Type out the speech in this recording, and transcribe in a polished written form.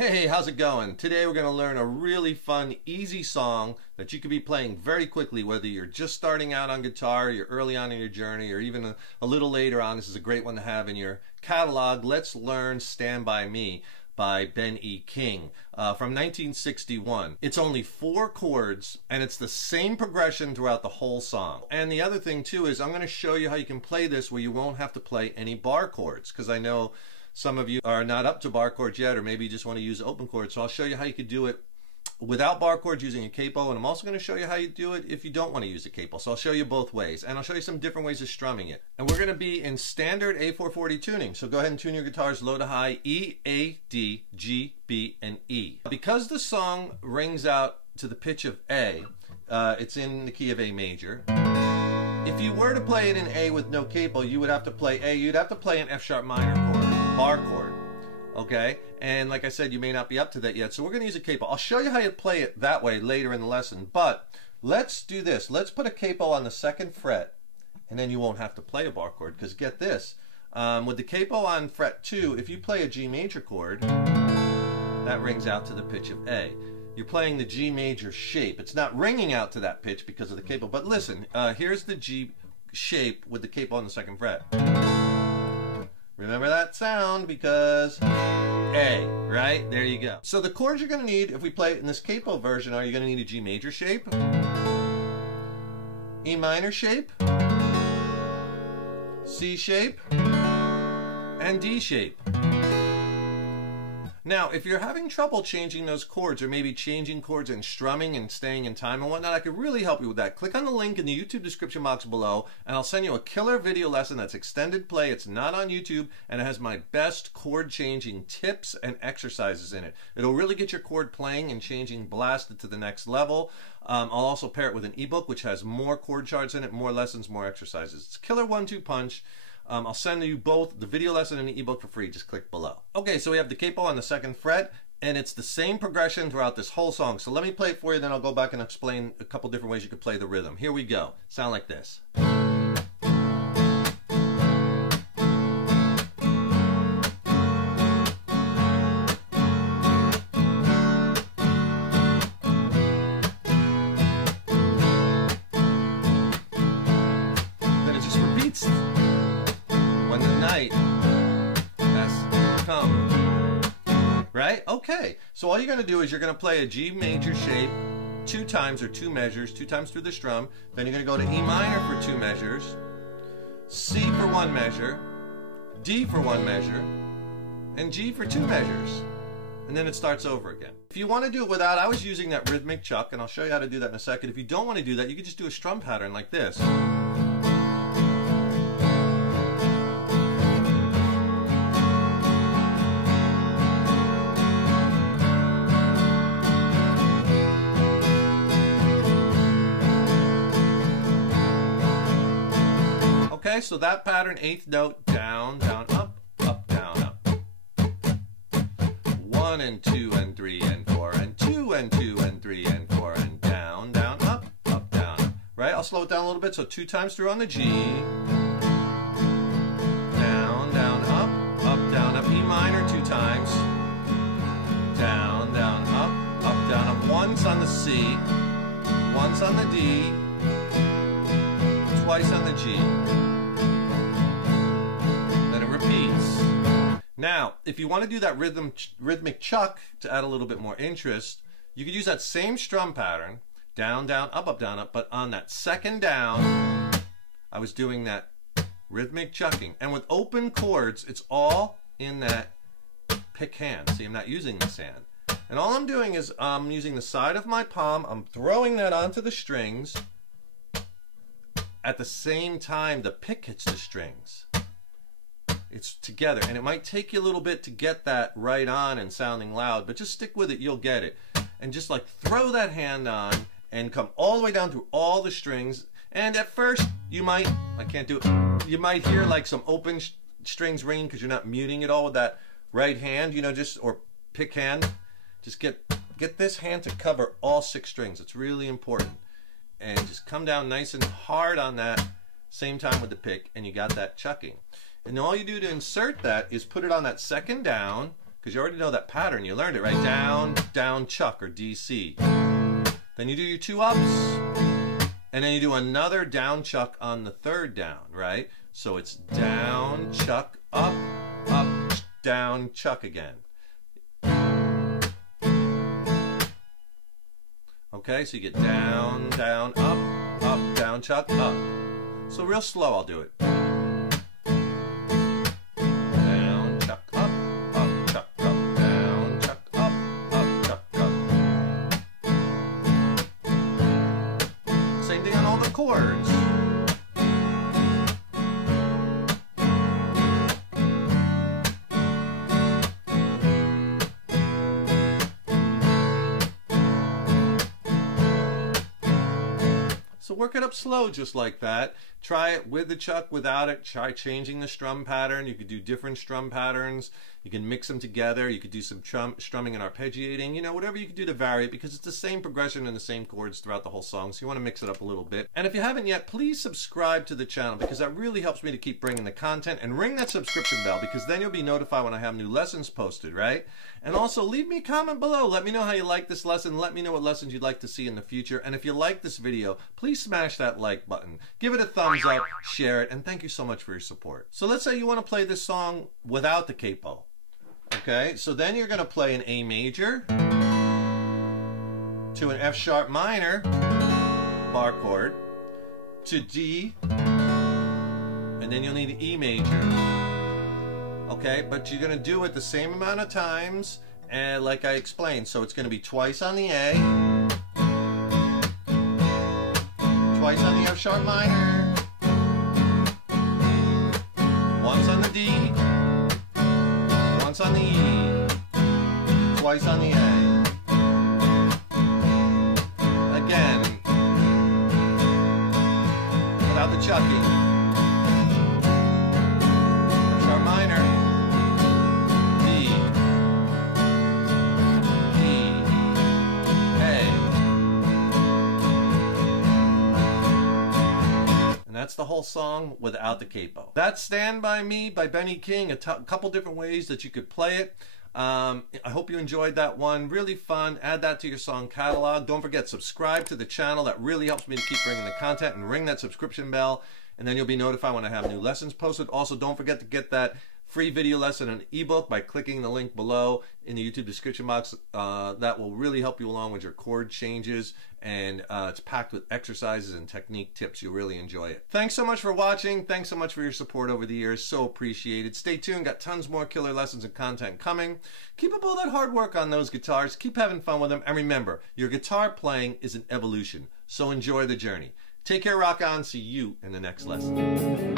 Hey, how's it going? Today we're going to learn a really fun, easy song that you could be playing very quickly, whether you're just starting out on guitar, you're early on in your journey, or even a little later on. This is a great one to have in your catalog. Let's learn Stand By Me by Ben E. King from 1961. It's only 4 chords and it's the same progression throughout the whole song. And the other thing too is I'm going to show you how you can play this where you won't have to play any bar chords, because I know some of you are not up to bar chords yet, or maybe you just want to use open chords. So I'll show you how you could do it without bar chords using a capo, and I'm also going to show you how you do it if you don't want to use a capo. So I'll show you both ways, and I'll show you some different ways of strumming it. And we're going to be in standard A440 tuning. So go ahead and tune your guitars low to high, E, A, D, G, B, and E. Because the song rings out to the pitch of A, it's in the key of A major. If you were to play it in A with no capo, you would have to play A. You'd have to play an F sharp minor chord, bar chord. Okay, and like I said, you may not be up to that yet, so we're going to use a capo. I'll show you how you play it that way later in the lesson, but let's do this. Let's put a capo on the 2nd fret, and then you won't have to play a bar chord, because get this, with the capo on fret 2, if you play a G major chord, that rings out to the pitch of A. You're playing the G major shape. It's not ringing out to that pitch because of the capo, but listen, here's the G shape with the capo on the 2nd fret. Remember that sound, because A, right? There you go. So the chords you're going to need, if we play it in this capo version, are you going to need a G major shape, E minor shape, C shape, and D shape. Now, if you're having trouble changing those chords, or maybe changing chords and strumming and staying in time and whatnot, I could really help you with that. Click on the link in the YouTube description box below, and I'll send you a killer video lesson that's extended play. It's not on YouTube, and it has my best chord changing tips and exercises in it. It'll really get your chord playing and changing blasted to the next level. I'll also pair it with an ebook, which has more chord charts in it, more lessons, more exercises. It's a killer 1-2 punch. I'll send you both the video lesson and the ebook for free. Just click below. Okay, so we have the capo on the 2nd fret, and it's the same progression throughout this whole song. So let me play it for you, then I'll go back and explain a couple different ways you could play the rhythm. Here we go. Sound like this. Then it just repeats. When the night has come. Right? Okay. So all you're going to do is you're going to play a G major shape 2 times, or 2 measures, 2 times through the strum. Then you're going to go to E minor for 2 measures, C for 1 measure, D for 1 measure, and G for 2 measures. And then it starts over again. If you want to do it without, I was using that rhythmic chuck, and I'll show you how to do that in a second. If you don't want to do that, you can just do a strum pattern like this. Okay, so that pattern, 8th note, down, down, up, down, up. 1 and 2 and 3 and 4 and 2 and 2 and 3 and 4 and down, down, up, down, up. Right? I'll slow it down a little bit. So 2 times through on the G. Down, down, up, down, up. E minor 2 times. Down, down, up, down, up. Once on the C. Once on the D. Twice on the G. Then it repeats. Now, if you want to do that rhythmic chuck to add a little bit more interest, you could use that same strum pattern, down, down, up, down, up, but on that 2nd down, I was doing that rhythmic chucking. And with open chords, it's all in that pick hand. See, I'm not using this hand. And all I'm doing is I'm using the side of my palm, I'm throwing that onto the strings. At the same time, the pick hits the strings. It's together, and it might take you a little bit to get that right on and sounding loud, but just stick with it, you'll get it. And just like throw that hand on and come all the way down through all the strings. And at first, you might, I can't do it, you might hear like some open strings ringing because you're not muting it all with that right hand, you know, just, or pick hand. Just get this hand to cover all 6 strings. It's really important. And just come down nice and hard on that, same time with the pick, and you got that chucking. And all you do to insert that is put it on that 2nd down, because you already know that pattern. You learned it, right? Down, down, chuck, or DC. Then you do your 2 ups, and then you do another down chuck on the 3rd down, right? So it's down, chuck, up, down, chuck again. Okay, so you get down, down, up, down, chuck, up. So real slow, I'll do it. Down, chuck, up, chuck, up, down, chuck, up, chuck, up. Same thing on all the chords. So work it up slow just like that. Try it with the chuck, without it. Try changing the strum pattern. You could do different strum patterns. You can mix them together. You could do some strumming and arpeggiating. You know, whatever you could do to vary it, because it's the same progression and the same chords throughout the whole song. So you want to mix it up a little bit. And if you haven't yet, please subscribe to the channel, because that really helps me to keep bringing the content. And ring that subscription bell, because then you'll be notified when I have new lessons posted, right? And also leave me a comment below. Let me know how you like this lesson. Let me know what lessons you'd like to see in the future. And if you like this video, please smash that like button. Give it a thumbs up, share it, and thank you so much for your support. So let's say you want to play this song without the capo. Okay, so then you're going to play an A major to an F sharp minor bar chord to D, and then you'll need an E major. Okay, but you're going to do it the same amount of times, and like I explained. So it's going to be twice on the A, twice on the F sharp minor, once on the D, once on the E, twice on the A. Again, without the chucking. F sharp minor, D, E, A. And that's the whole song without the capo. That's Stand By Me by Benny King. A couple different ways that you could play it. I hope you enjoyed that one. Really fun. Add that to your song catalog. Don't forget, subscribe to the channel. That really helps me to keep bringing the content, and ring that subscription bell, and then you'll be notified when I have new lessons posted. Also, don't forget to get that free video lesson and ebook by clicking the link below in the YouTube description box. That will really help you along with your chord changes, and it's packed with exercises and technique tips. You'll really enjoy it. Thanks so much for watching. Thanks so much for your support over the years. So appreciated. Stay tuned. Got tons more killer lessons and content coming. Keep up all that hard work on those guitars. Keep having fun with them. And remember, your guitar playing is an evolution. So enjoy the journey. Take care, rock on. See you in the next lesson.